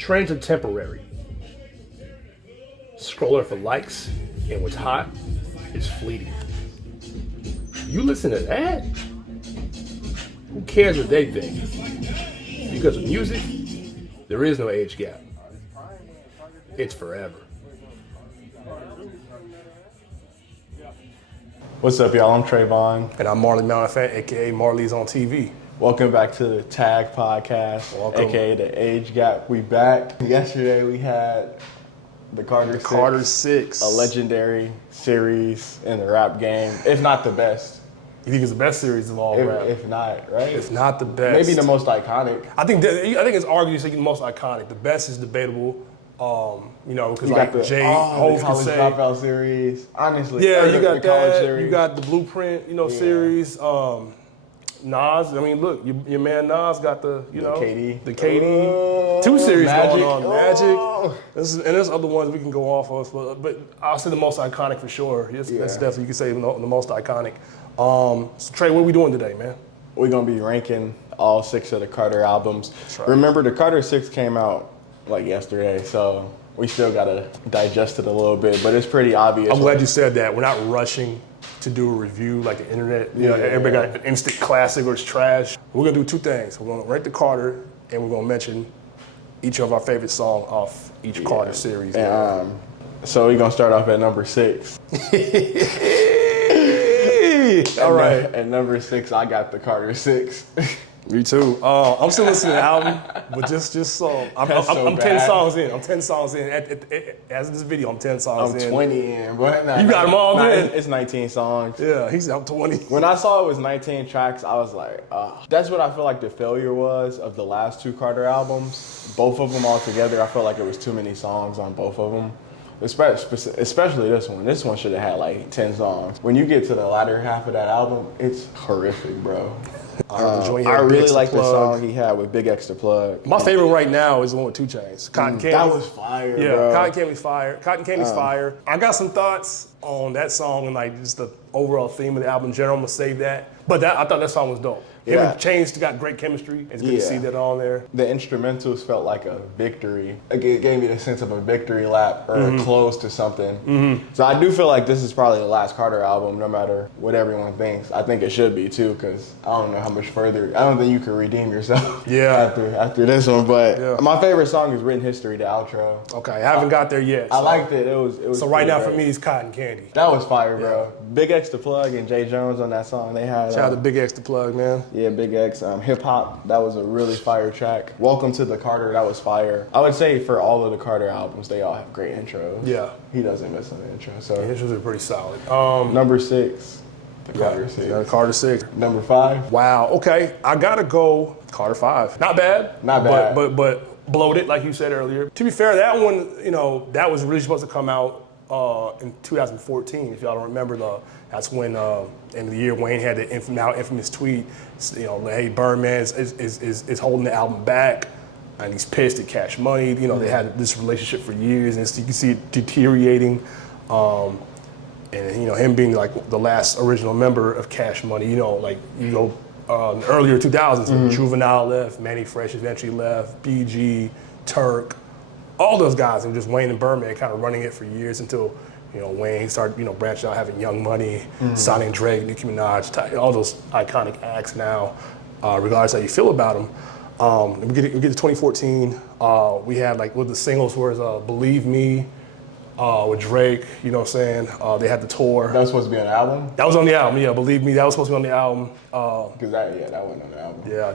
Trends are temporary. Scrolling for likes and what's hot is fleeting. You listen to that? Who cares what they think? Because of music, there is no age gap. It's forever. What's up, y'all? I'm Trey. And I'm Marley Milan, aka Marley's on TV. Welcome back to the T.A.G podcast, aka the Age Gap. We back. Yesterday we had the Carter Six, a legendary series in the rap game, if not the best. You think it's the best series of all rap? If not, right? If not the best. Maybe the most iconic. I think it's arguably the most iconic. The best is debatable. Because like the Jay, the Hov college say, dropout series. Honestly, yeah, you got the college series. You got the Blueprint, series. Nas, I mean, look, your man Nas got the KD, two series Magic. going on. Magic, and there's other ones we can go off of, but I'll say the most iconic for sure. That's definitely, you can say the most iconic. So Trey, what are we doing today, man? We're gonna be ranking all 6 of the Carter albums. Right. Remember, the Carter 6 came out like yesterday, so we still gotta digest it a little bit, but it's pretty obvious. I'm glad you said that. We're not rushing to do a review like the internet. Everybody got an instant classic or it's trash. We're gonna do 2 things. We're gonna rank the Carter, and we're gonna mention each of our favorite songs off each Carter series. And, so we're gonna start off at number 6. All right. At number 6, I got the Carter 6. Me too. I'm still listening to the album, but just I'm 10 songs in. I'm 10 songs in. As of this video, I'm 10 songs in. I'm 20 in, but you got them all in. It's 19 songs. Yeah, I'm 20. When I saw it was 19 tracks, I was like, that's what I feel like the failure was of the last 2 Carter albums. Both of them all together, I felt like it was too many songs on both of them. Especially this one. This one should have had like 10 songs. When you get to the latter half of that album, it's horrific, bro. I really like the song he had with Big X the Plug. My favorite right now is the one with 2 Chainz. Cotton Candy. That was fire, yeah, bro. Cotton Candy's fire. Cotton Candy's fire. I got some thoughts on that song and like just the overall theme of the album in general. I'm gonna save that. But I thought that song was dope. Him and Chainz got great chemistry. It's good to see that on there. The instrumentals felt like a victory. It gave me the sense of a victory lap or close to something. So I do feel like this is probably the last Carter album, no matter what everyone thinks. I think it should be too, because I don't know how much further. I don't think you can redeem yourself after this one. But my favorite song is Written History, the outro. Okay, I haven't got there yet. I liked it. It was. So right now for me, it's Cotton Candy. That was fire, bro. Big X the Plug and Jay Jones on that song. They had. Shout out to Big X the Plug, man. Yeah, Big X. Hip Hop, that was a really fire track. Welcome to the Carter, that was fire. I would say for all of the Carter albums, they all have great intros. Yeah. He doesn't miss an intro. So the intros are pretty solid. Number 6, the Carter 6. Yeah, Carter 6. Number 5. Wow, okay. I gotta go Carter 5. Not bad. Not bad. But bloated, like you said earlier. To be fair, that one, that was really supposed to come out in 2014, if y'all don't remember. That's when, end of the year, Wayne had the now infamous tweet, hey, Birdman is holding the album back, and he's pissed at Cash Money. They had this relationship for years, and you can see it deteriorating. And him being like the last original member of Cash Money, earlier 2000s, Juvenile left, Manny Fresh eventually left, BG, Turk, all those guys, and just Wayne and Birdman kind of running it for years until Wayne started, branching out, having Young Money, signing Drake, Nicki Minaj, all those iconic acts now, regardless how you feel about them. We get to 2014, we had with the singles was Believe Me, with Drake, you know what I'm saying? They had the tour. That was supposed to be on the album? That was on the album, yeah, Believe Me, that was supposed to be on the album. Because that wasn't on the album. Yeah,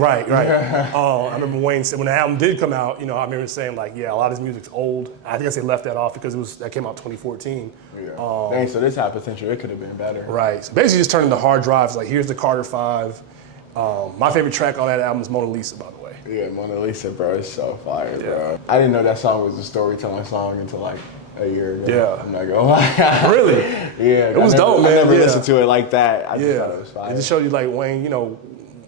right. I remember Wayne said when the album did come out, I remember saying a lot of this music's old. I guess they left that off because that came out 2014. Yeah. Dang, so this had potential. It could have been better. Right. So basically just turning the hard drives, here's the Carter 5. My favorite track on that album is Mona Lisa, by the way. Yeah, Mona Lisa, bro, is so fire, bro. I didn't know that song was a storytelling song until a year ago. Yeah. I'm not gonna lie. Really? Yeah. It was dope, man. I never listened to it like that. I just thought it was fire. It just showed you Wayne,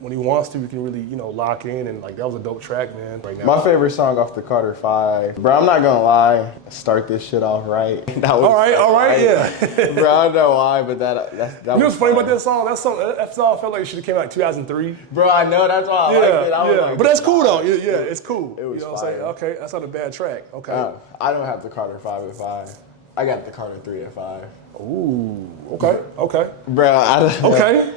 when he wants to, he can really, you know, lock in, and like that was a dope track, man. Right now. My favorite song off the Carter 5, bro, I'm not gonna lie, start this shit off right. That was all right, yeah. Bro, I don't know why, but that You know what's funny about that song? That song felt like it should have came out in 2003. Bro, I know, that's why I liked it. I was like, but that's cool though. Yeah, it's cool. It was you know what I'm saying? fire. Okay, that's not a bad track. Okay. I don't have the Carter 5 at 5. I got the Carter 3 at 5. Ooh. Okay. Bro, I don't know. Okay.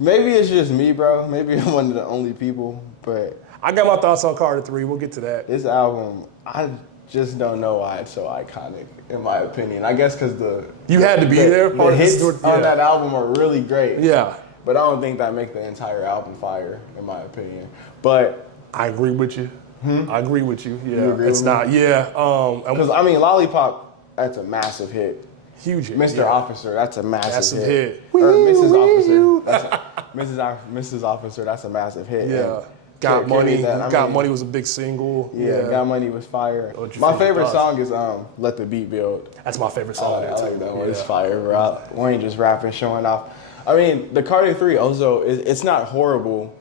Maybe it's just me, bro. Maybe I'm one of the only people, but I got my thoughts on Carter 3. We'll get to that. this album, I just don't know why it's so iconic, in my opinion. I guess because You had to be there. The hits on that album are really great. Yeah. But I don't think that make the entire album fire, in my opinion. But I agree with you. I agree with you. Yeah. You agree It's with me? not. Yeah. because I mean, Lollipop, that's a massive hit. Huge hit. Mr. Yeah. Officer, that's a massive hit. hit. Or Mrs. Officer, Mrs. Officer, that's a massive hit. Yeah. And Got Money. that, Got Money was a big single. Yeah, Got Money was fire. What's your My favorite favorite song is Let the Beat Build. That's my favorite song. I there, too. like that one. Yeah. It's fire, bro. Wayne just rapping, showing off. I mean, the Carter 3 also, it's not horrible.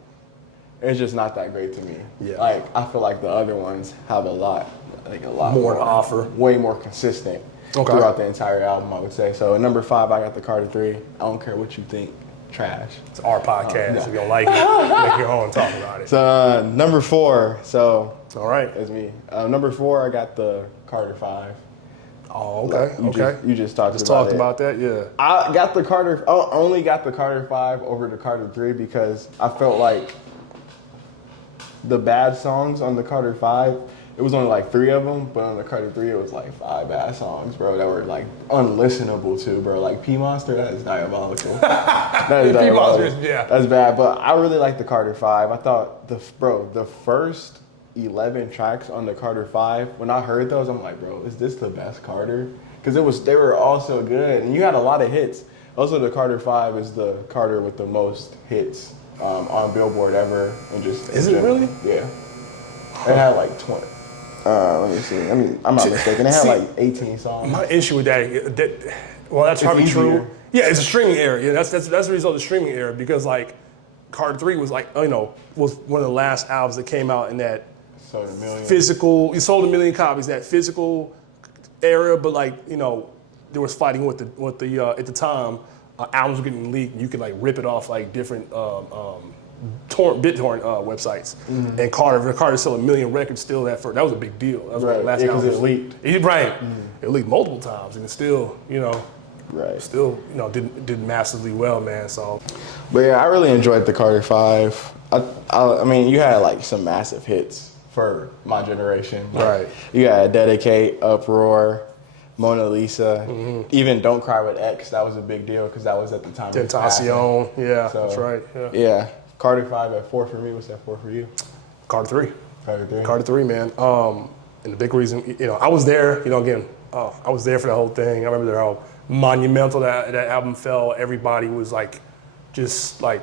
It's just not that great to me. Yeah. Like, I feel like the other ones have a lot More to offer. Way more consistent throughout the entire album, I would say. So, at number 5, I got the Carter 3. I don't care what you think. Trash. It's our podcast. Yeah. If you don't like it, make your own, talk about it. So, number 4. So, All right. it's me. Number 4, I got the Carter 5. Oh, okay. You just talked about that. Yeah. I only got the Carter 5 over the Carter 3 because I felt like the bad songs on the Carter 5, it was only like 3 of them, but on the Carter 3 it was like 5 bad songs, bro, that were like unlistenable too, bro. Like P Monster, that is diabolical. That is diabolical. Yeah. That's bad, but I really like the Carter 5. I thought the first 11 tracks on the Carter 5, when I heard those, I'm like, bro, is this the best Carter? Because they were all so good, and you had a lot of hits. Also, the Carter 5 is the Carter with the most hits on Billboard ever, and just Is it really? Yeah. It had like 20. Let me see. I mean, I'm not mistaken. It had like 18 songs. My issue with that, well, that's probably easier. true. Yeah, it's a streaming era. Yeah, that's the result of the streaming era because like Carter 3 was like, you know, was one of the last albums that came out in that Sold a million. physical. You sold 1 million copies. That physical era, but like you know, there was fighting with the at the time albums were getting leaked. You could like rip it off like different BitTorrent websites. Mm-hmm. And Carter sold 1 million records still. That was a big deal. That was one of the last because albums. it leaked. Right. It leaked multiple times, and it still, you know, Right. still, you know, did massively well, man. So, But yeah, I really enjoyed the Carter 5. I mean, you had like some massive hits for my generation. Like, Right. You had Dedicate, Uproar, Mona Lisa, even Don't Cry with X. That was a big deal because that was at the time. of his passing. Tentacion, yeah, So, that's right. Yeah. Yeah. Carter 5 at 4 for me. What's that 4 for you? Carter 3. Carter 3. Carter 3, man. And the big reason, you know, I was there, you know, again, I was there for the whole thing. I remember how monumental that album felt. Everybody was like, just like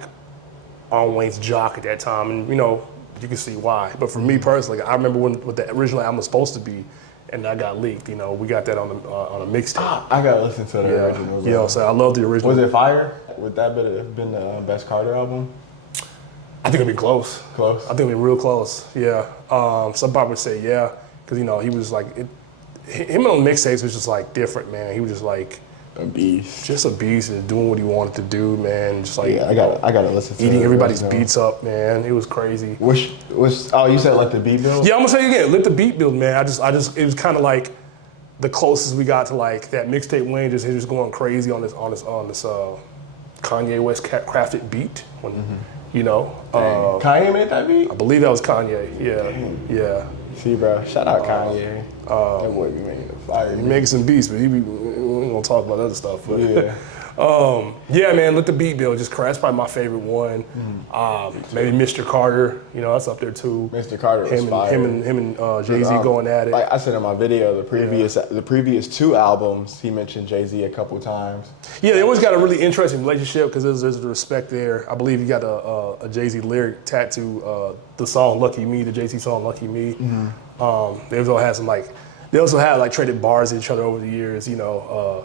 on Wayne's jock at that time. And, you know, you can see why. But for me personally, I remember what the original album was supposed to be, and that got leaked. You know, we got that on a mixtape. I gotta listen to the original. You know, so I love the original. Was it fire? Would that have been the best Carter album? I think it'd be close. Close? I think it'd be real close, yeah. Some people would say yeah, because, you know, he was like, him on mixtapes was just like different, man. He was just like, A beast. just a beast and doing what he wanted to do, man. Just like, Yeah, I gotta listen to eating the everybody's original. beats up, man. It was crazy. You said Let the Beat Build? Yeah, I'm gonna say it again. Let the beat build, man. It was kind of like the closest we got to like that mixtape Wayne just he was going crazy on this Kanye West crafted beat. When, you know, Kanye made that beat? I believe that was Kanye. Yeah. See, bro, shout out Kanye. That boy be making a fire. He making some beats, but we ain't gonna talk about other stuff. But Yeah. yeah, man, Let the Beat Build. Just that's probably my favorite one. Maybe Mr. Carter, you know, that's up there too. Mr. Carter was fire. Him and Jay-Z going at it. Like I said in my video, the previous 2 albums, he mentioned Jay-Z a couple times. Yeah, they always got a really interesting relationship because there's a respect there. I believe you got a Jay-Z lyric tattoo, the song "Lucky Me," the Jay-Z song "Lucky Me." They also had they also had like traded bars at each other over the years. You know,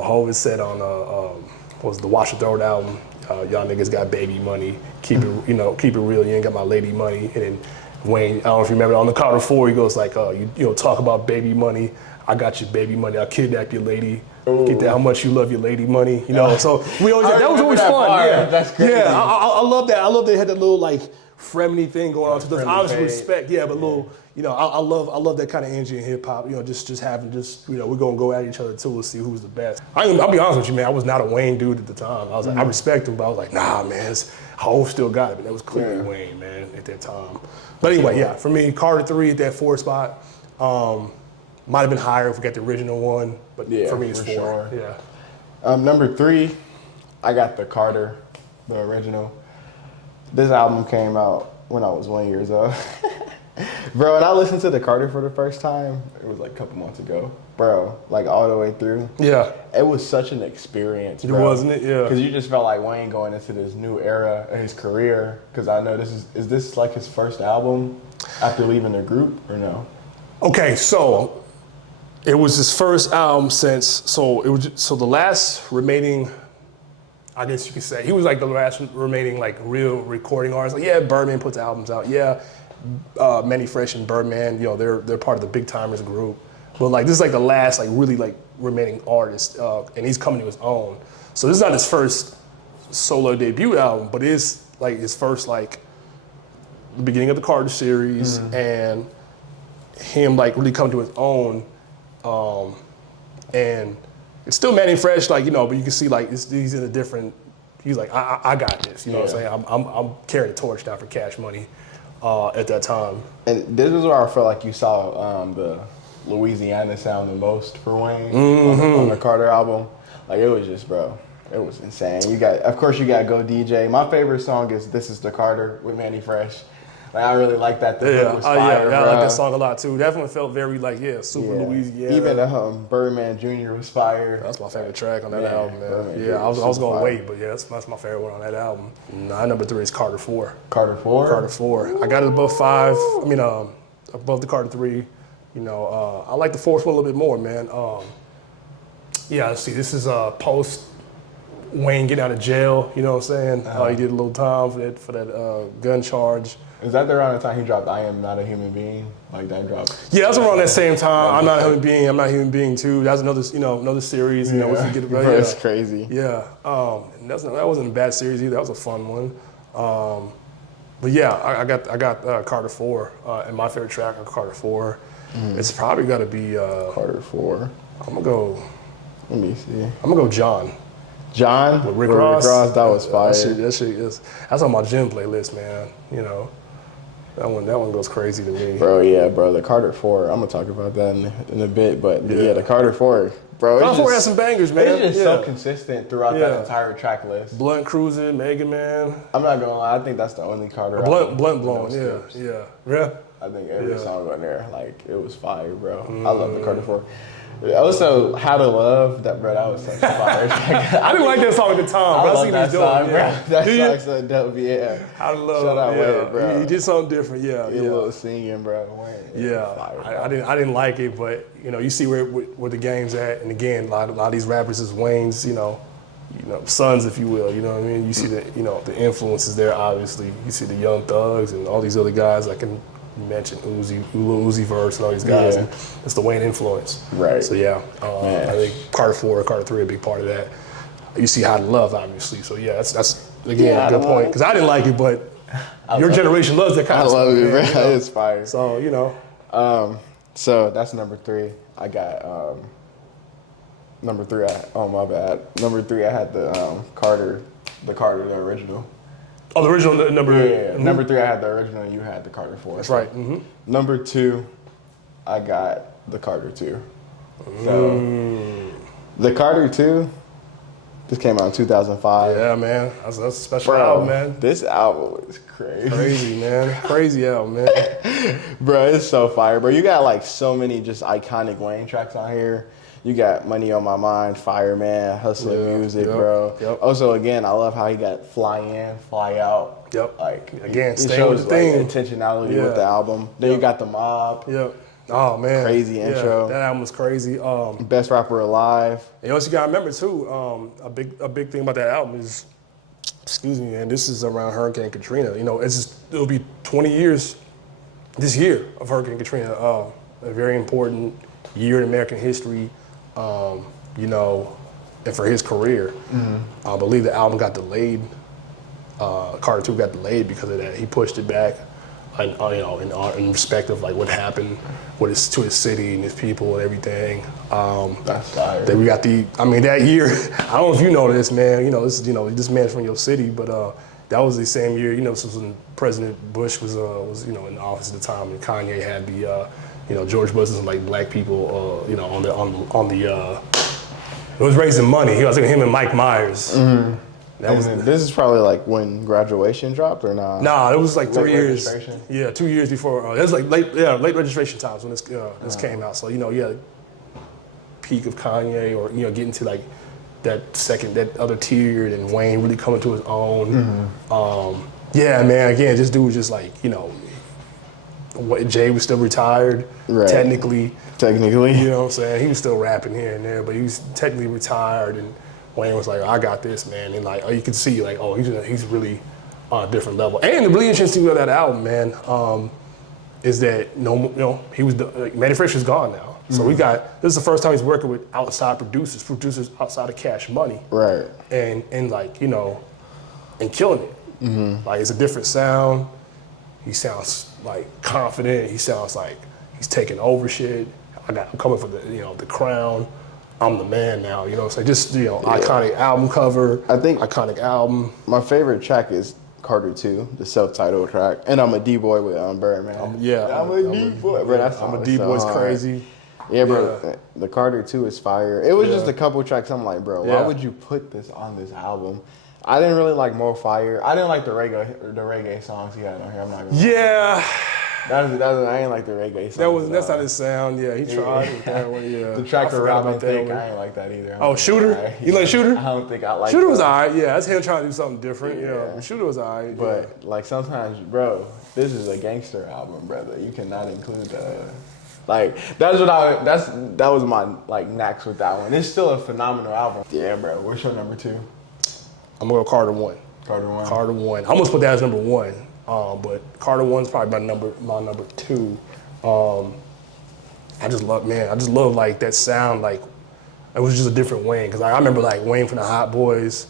Hov has said on what was the Watch the Throne album, y'all niggas got baby money. Keep it, keep it real. You ain't got my lady money. And then Wayne, I don't know if you remember, on the Carter 4, he goes like, you talk about baby money. I got your baby money. I'll kidnap your lady. Get that how much you love your lady money. So we always that was always fun. Yeah, that's crazy. Yeah, I love that. I love they had that little like friendly thing going on. So there's obviously respect. Yeah, but little, I love that kind of energy in hip hop. Just having we're gonna go at each other too. We'll see who's the best. I'll be honest with you, man. I was not a Wayne dude at the time. I was like, I respect him, but I was like, nah, man. Hov still got it, but that was clearly Wayne, man, at that time. But anyway, yeah, for me, Carter 3 at that 4 spot. Might have been higher if we got the original one, but for me it's 4. Sure. Yeah. Number 3, I got the Carter, the original. This album came out when I was 1 year old. Bro, when I listened to the Carter for the first time, it was like a couple months ago. Bro, like all the way through. Yeah. It was such an experience, bro. Wasn't it? Yeah. Because you just felt like Wayne going into this new era of his career. Because I know is this like his first album after leaving the group or no? Okay, so it was his first album since, the last remaining, I guess you could say, he was like the last remaining like real recording artist. Like, yeah, Birdman puts albums out. Yeah, Manny Fresh and Birdman, they're part of the Big Timers group. But like this is like the last like really like remaining artist, and he's coming to his own. So this is not his first solo debut album, but it is like his first like the beginning of the Carter series and him like really come to his own. And it's still Manny Fresh, like, but you can see like he's in a different, he's like, I got this, what I'm saying? I'm carrying the torch now for Cash Money at that time. And this is where I felt like you saw the Louisiana sound the most for Wayne on the Carter album. Like it was just, bro, it was insane. Of course you got Go DJ. My favorite song is This Is the Carter with Manny Fresh. Like, I really like that. The hook was fire, I like that song a lot too. Definitely felt very like, super Louisiana. Even Birdman Jr. was fire. That's my favorite track on that album, man. I was going to wait, but that's my favorite one on that album. Number 3 is Carter 4. Carter 4? Carter 4. I got it above 5. I mean, above the Carter 3. I like the 4th one a little bit more, man. Let's see. This is post Wayne getting out of jail. You know what I'm saying? He did a little time for that gun charge. Is that around the time he dropped I Am Not a Human Being? Like that dropped? Yeah, that's around that same time. I'm Not a Human Being, I'm Not a Human Being too. That's another series, we forget about. Bro, it's crazy. Yeah. And that wasn't a bad series either. That was a fun one. But yeah, I got Carter 4 and my favorite track on Carter 4. It's probably gotta be Carter 4. I'm gonna go. Let me see. I'm gonna go John. John with Rick Ross. That was fire. That's on my gym playlist, man. That one goes crazy to me. Bro, the Carter 4, I'm gonna talk about that in a bit, but the Carter 4, bro. Carter 4 has some bangers, man. It's just so consistent throughout that entire track list. Blunt Cruising, Mega Man. I'm not gonna lie, I think that's the only Carter album. Blunt Blowing, yeah. I think every song on there, like, it was fire, bro. I love the Carter 4. Also, How to Love, that was such a fire track. I didn't like that song at the time, but I seen that song, bro. Yeah. That song's so dope, yeah. How to Love, shout out Wade, bro. He did something different, A little singing, bro. Fire, I didn't like it, but you see where the game's at, and again, a lot of these rappers is Wayne's, sons, if you will. You know what I mean? You see the influences there. Obviously, you see the Young Thugs and all these other guys. I can mention Lil Uzi Verse and all these guys. And it's the Wayne influence. Right. So I think Carter 4, Carter 3 are a big part of that. You see How to Love, obviously. So that's again a good point, because I didn't like it, but your generation loves that kind of stuff. I love it, bro. It's fire. So so that's number 3. I got number 3. My bad. Number 3, I had the Carter, the original. Oh, the original number. Yeah. Number 3, I had the original, and you had the Carter 4. That's right. Number 2, I got the Carter 2. So the Carter 2, this came out in 2005. Yeah, man. That's a special album, man. This album is crazy. Crazy, man. Crazy album, man. Bro, it's so fire, bro. You got like so many just iconic Wayne tracks on here. You got Money on My Mind, Fireman, Hustling Music, bro. Yep. Also, again, I love how he got Fly In, Fly Out. Yep. Like, again, he shows like intentionality with the album. Then you got The Mob. Yep. Oh, man. Crazy intro. That album was crazy. Best Rapper Alive. And also, you got to remember, too, a big thing about that album is excuse me, man, this is around Hurricane Katrina. You know, it'll be 20 years this year of Hurricane Katrina. A very important year in American history, you know, and for his career. I believe the album got delayed. Carter 2 got delayed because of that. He pushed it back, and, you know, in respect of like what happened to his city and his people and everything. That's fire. Then we got that year. I don't know if you know this, man. You know, this man's from your city, but that was the same year. You know, this was when President Bush was you know, in office at the time, and Kanye had the you know, George Bush and some like black people you know, on the it was raising money. He was like him and Mike Myers. This is probably like when Graduation dropped or not? Nah, it was like 3 years. Registration? Yeah, 2 years before. It was like late registration times when this came out. So, you know, yeah, peak of Kanye, or, you know, getting to like that other tier, and Wayne really coming to his own. Yeah, man. Again, this dude was just like, you know, Jay was still retired, technically. Technically. You know what I'm saying? He was still rapping here and there, but he was technically retired, and Wayne was like, I got this, man. And like, you could see, like, oh, he's really on a different level. And the really interesting thing about that album, man, is that, you know, he was, Manny Fresh is gone now. So this is the first time he's working with outside producers outside of Cash Money. Right. And like, you know, and killing it. Like, it's a different sound. He sounds like confident. He sounds like he's taking over shit. I'm coming for the, you know, the crown. I'm the man now, you know. So just, you know, iconic album cover. I think iconic album. My favorite track is Carter 2, the self-titled track, and I'm a D-boy with Birdman. I'm a D-boy, bro. I'm a D-boy's crazy. Yeah, bro. Yeah. The Carter 2 is fire. It was just a couple tracks. I'm like, bro, why would you put this on this album? I didn't really like More Fire. I didn't like the reggae songs he had on here. I'm not gonna lie. I ain't like the reggae songs. That's not his sound. Yeah, he tried with that one. Yeah, the track for Robin Thicke, I ain't like that either. Oh, Shooter? You like Shooter? I don't think I like Shooter was alright. Yeah, that's him trying to do something different. Yeah, Shooter was alright. But like sometimes, bro, this is a gangster album, brother. You cannot include that. Like that was my like knacks with that one. It's still a phenomenal album. Yeah, bro. What's your number 2? I'm gonna go Carter 1. Carter 1. Carter 1. I almost put that as number 1. But Carter 1's probably my number 2. I just love like that sound. Like, it was just a different Wayne. Cause like, I remember like Wayne from the Hot Boys,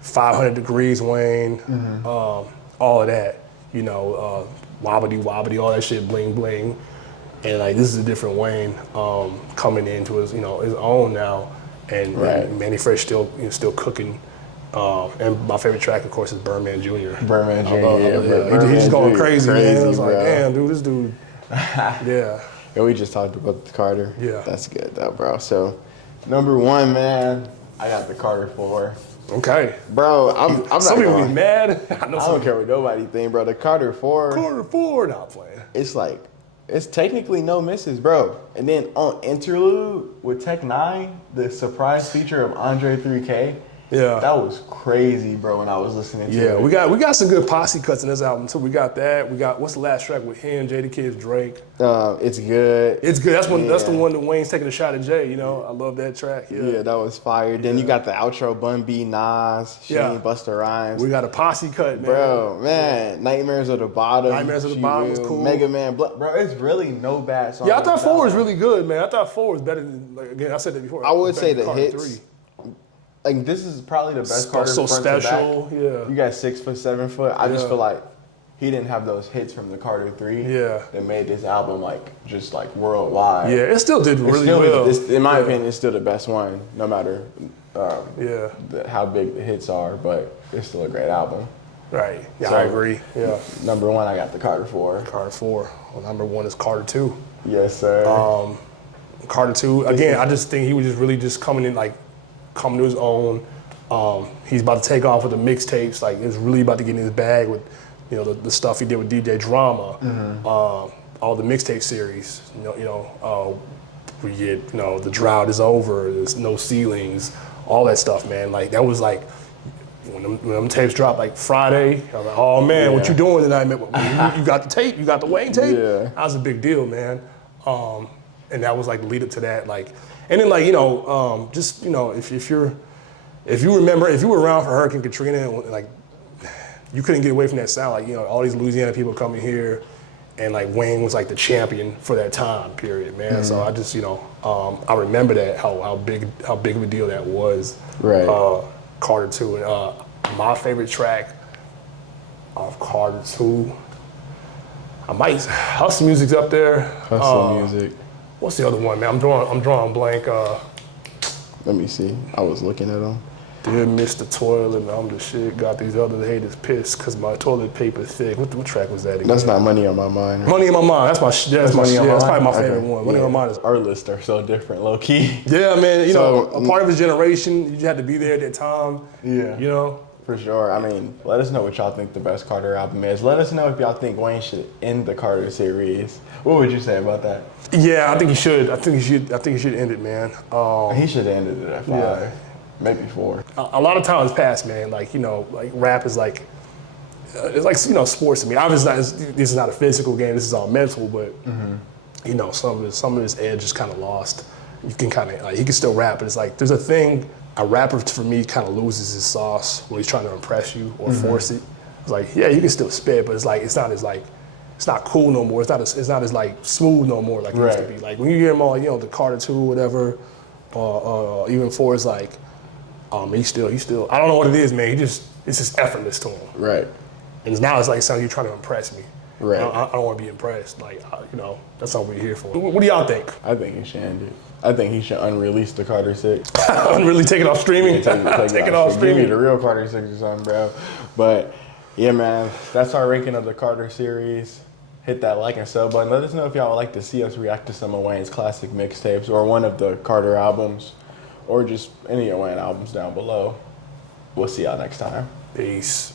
500 Degrees Wayne, all of that. You know, wobbity wobbity, all that shit, bling bling. And like, this is a different Wayne coming into his, you know, his own now. And Manny Fresh still cooking. And my favorite track, of course, is Birdman Jr. Birdman Jr. He's just going crazy, man. I was like, bro. damn, dude, this dude. Yeah. Yeah, we just talked about the Carter. Yeah. That's good, though, bro. So, number 1, man, I got the Carter 4. Okay. Bro, I'm not some people going be mad. I don't care what nobody think, bro. The Carter 4. Carter 4, not playing. It's like, it's technically no misses, bro. And then on Interlude with Tech 9, the surprise feature of Andre 3K. Yeah. That was crazy, bro, when I was listening to it. Yeah, we got some good posse cuts in this album, too. We got that. We got, what's the last track with him, Jada Kids, Drake? It's good. It's good. That's the one that Wayne's taking a shot at Jay, you know? I love that track. Yeah, that was fire. Then you got the outro, Bun B, Nas, Sheen, Busta Rhymes. We got a posse cut, man. Bro, man. Nightmares of the Bottom. Nightmares of the Bottom was cool. Mega Man. Bro, it's really no bad songs. Yeah, I thought 4 was really good, man. I thought 4 was better than, like, again, I said that before. I would say the Carter hits. 3. Like, this is probably the best Carter So front special, to back. yeah. You got 6 foot, 7 foot. I just feel like he didn't have those hits from the Carter 3 that made this album like just like worldwide. Yeah, it still did really well. In my opinion, it's still the best one, no matter how big the hits are, but it's still a great album. Right. Yeah, So, I agree. Yeah. Number 1, I got the Carter 4. Carter 4. Well, number 1 is Carter 2. Yes, sir. Carter 2. Again, I just think he was just really just coming to his own. He's about to take off with the mixtapes. Like, it's really about to get in his bag with, you know, the stuff he did with DJ Drama, all the mixtape series. We get, you know, The Drought Is Over, There's No Ceilings, all that stuff, man. Like, that was like, when them tapes dropped like Friday, I was like, oh man, what you doing tonight, man? You got the tape, you got the Wayne tape? Yeah. That was a big deal, man. And that was like the lead up to that, like, and then like, you know, just, you know, if you were around for Hurricane Katrina, and like you couldn't get away from that sound. Like, you know, all these Louisiana people coming here, and like Wayne was like the champion for that time period, man. So I just, you know, I remember that how big of a deal that was. Right. Carter 2, and my favorite track off Carter 2. Hustle Music's up there. Hustle Music. What's the other one, man? I'm drawing blank. Let me see. I was looking at them. Did miss the toilet, and I'm the shit. Got these other haters pissed because my toilet paper thick. What track was that again? That's not Money on My Mind. Right? Money in My Mind. That's my shit. That's probably my favorite one. Money on My Mind is. Our lists are so different, low key. Yeah, man. You know, a part of his generation. You just had to be there at that time. Yeah. You know. For sure. I mean, let us know what y'all think the best Carter album is. Let us know if y'all think Wayne should end the Carter series. What would you say about that? Yeah, I think he should. I think he should end it, man. He should have ended it at 5. Yeah. Maybe 4. A lot of time has passed, man. Like, you know, like rap is like, it's like, you know, sports to me. Obviously, this is not a physical game. This is all mental, but you know, some of his edge is kind of lost. You can kind of, he can still rap, but it's like there's a thing. A rapper, for me, kind of loses his sauce when he's trying to impress you or force it. It's like, yeah, you can still spit, but it's like it's not cool no more. It's not as like smooth no more like it used to be. Like when you hear him on, you know, the Carter 2 or whatever, even 4, it's like, he's still. I don't know what it is, man. It's just effortless to him. Right. And now it's like sounding you're trying to impress me. Right. I don't want to be impressed. Like, you know, that's not what we're here for. What do y'all think? I think he should end it. I think he should unrelease the Carter 6. Really take it off streaming? Take it off streaming. Give me the real Carter 6 or something, bro. But yeah, man, that's our ranking of the Carter series. Hit that like and sub button. Let us know if y'all would like to see us react to some of Wayne's classic mixtapes or one of the Carter albums or just any of Wayne albums down below. We'll see y'all next time. Peace.